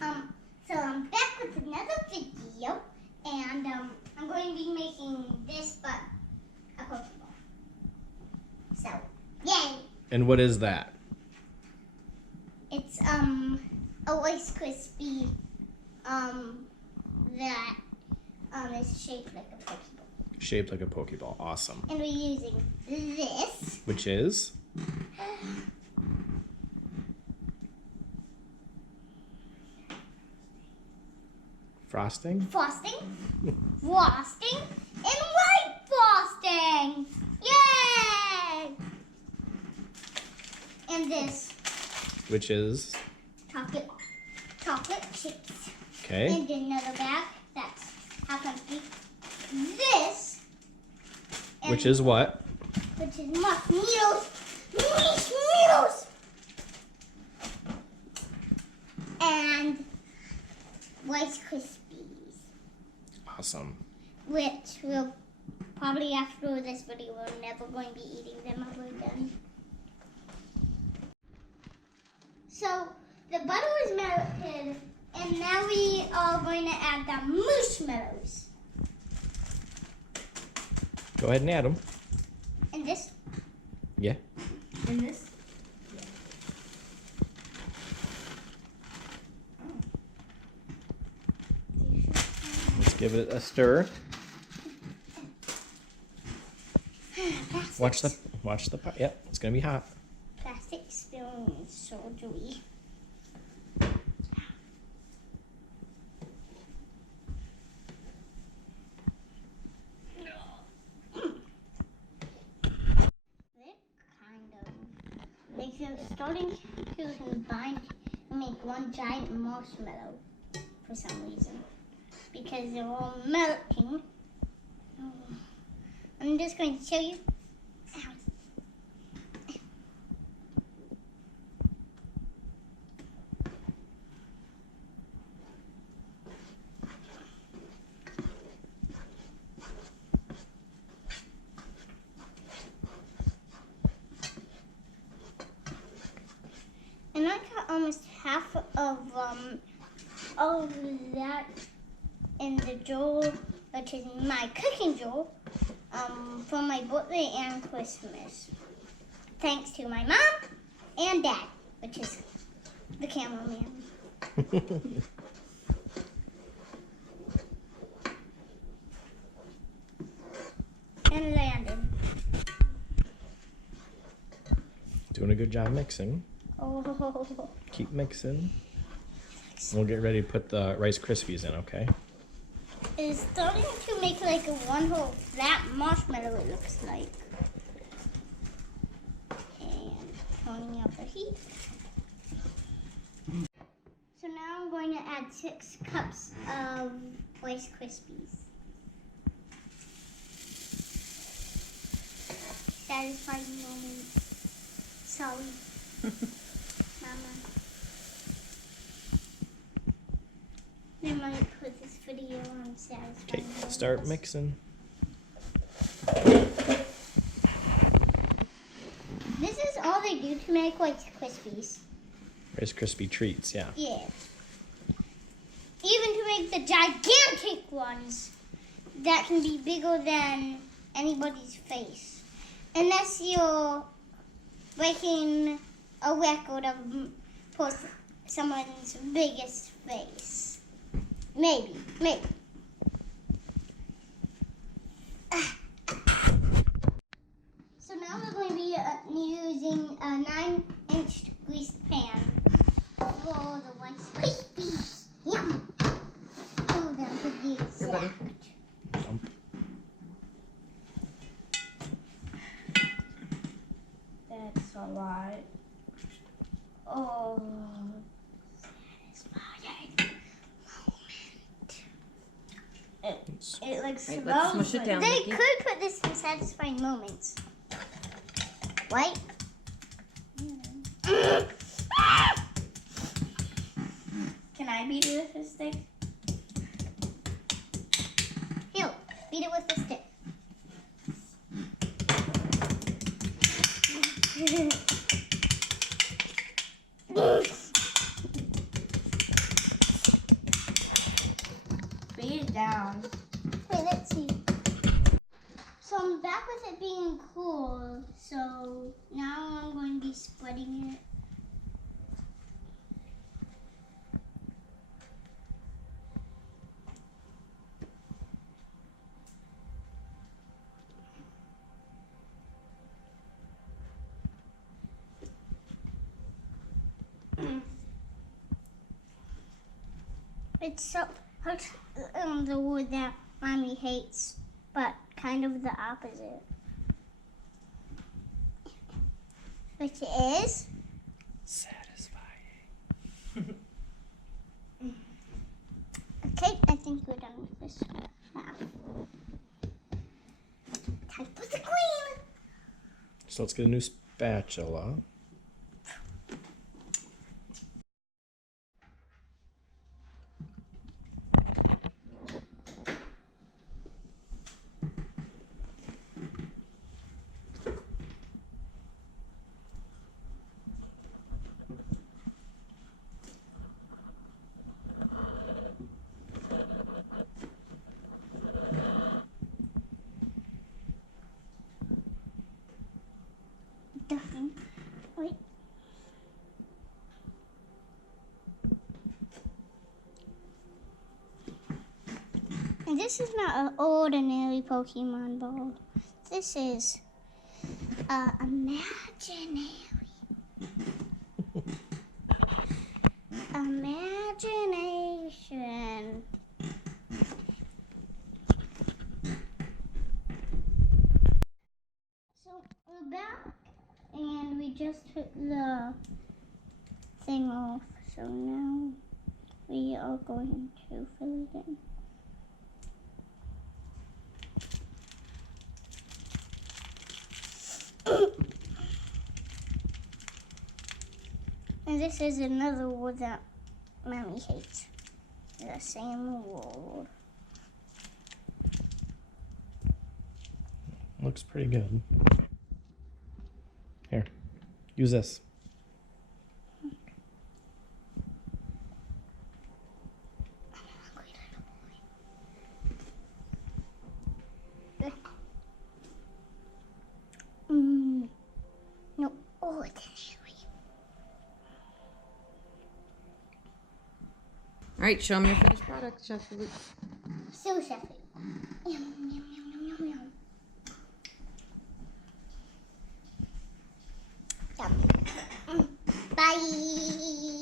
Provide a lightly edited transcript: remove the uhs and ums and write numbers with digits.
So I'm back with another video, and I'm going to be making this, but a Pokeball. So, yay! And what is that? It's a Rice Krispy that is shaped like a Pokeball. Shaped like a Pokeball. Awesome. And we're using this. Which is? Frosting? Frosting, frosting, and white frosting! Yay! And this Which is? chocolate chips. Okay. And another bag that's half empty. This. Which is what? Which is marshmallows. Marshmallows! And Rice Krispies. Awesome. Which will probably after this video, we're never going to be eating them ever again. So the butter is melted, and now we are going to add the marshmallows. Go ahead and add them. And this. Yeah. And this. Let's give it a stir. Watch the pot. Yep, it's gonna be hot. Plastic spoon is so dewy. They're starting to combine and make one giant marshmallow for some reason. Because they're all melting. I'm just going to show you. Ow. And I got almost half of all of that in the jar, which is my cooking jar, for my birthday and Christmas. Thanks to my mom and dad, which is the cameraman. And Landon. Doing a good job mixing. Oh. Keep mixing. We'll get ready to put the Rice Krispies in, okay? It's starting to make like a one whole flat marshmallow, it looks like. And turning up the heat. So now I'm going to add 6 cups of Rice Krispies. Satisfying moment. Sorry. Mama. They might put this video on satisfying. Okay, moments. start mixing. This is all they do to make Rice Krispies. Rice Krispie treats, yeah. Yeah. Even to make the gigantic ones that can be bigger than anybody's face. Unless you're breaking a record of someone's biggest face. Maybe. So now we're going to be using a 9-inch greased pan for the Rice Krispies. Yum! Oh, that would be exact. That's a lot. Oh, satisfying moment. It like Right, smells let's smush it down. They Nikki. could put this in satisfying moments. Right? Can I beat it with a stick? Here, beat it with the stick. down. Wait, let's see. So I'm back with it being cool. So now I'm going to be spreading it. It's the wood that Mommy hates, but kind of the opposite. Which is satisfying. Okay, I think we're done with this half. Time for the queen. So let's get a new spatula. Done. Wait. And this is not an ordinary Pokemon ball. This is imaginary. Imagination. So we're back, and we just took the thing off. So now we are going to fill it in. And this is another wood that Mommy hates. The same wood. Looks pretty good. Here, use this. No, ordinary. All right, show them your finished product, Chef Luke. So Chefy. Yum, yum, yum, yum, yum, yum. Yum. Bye.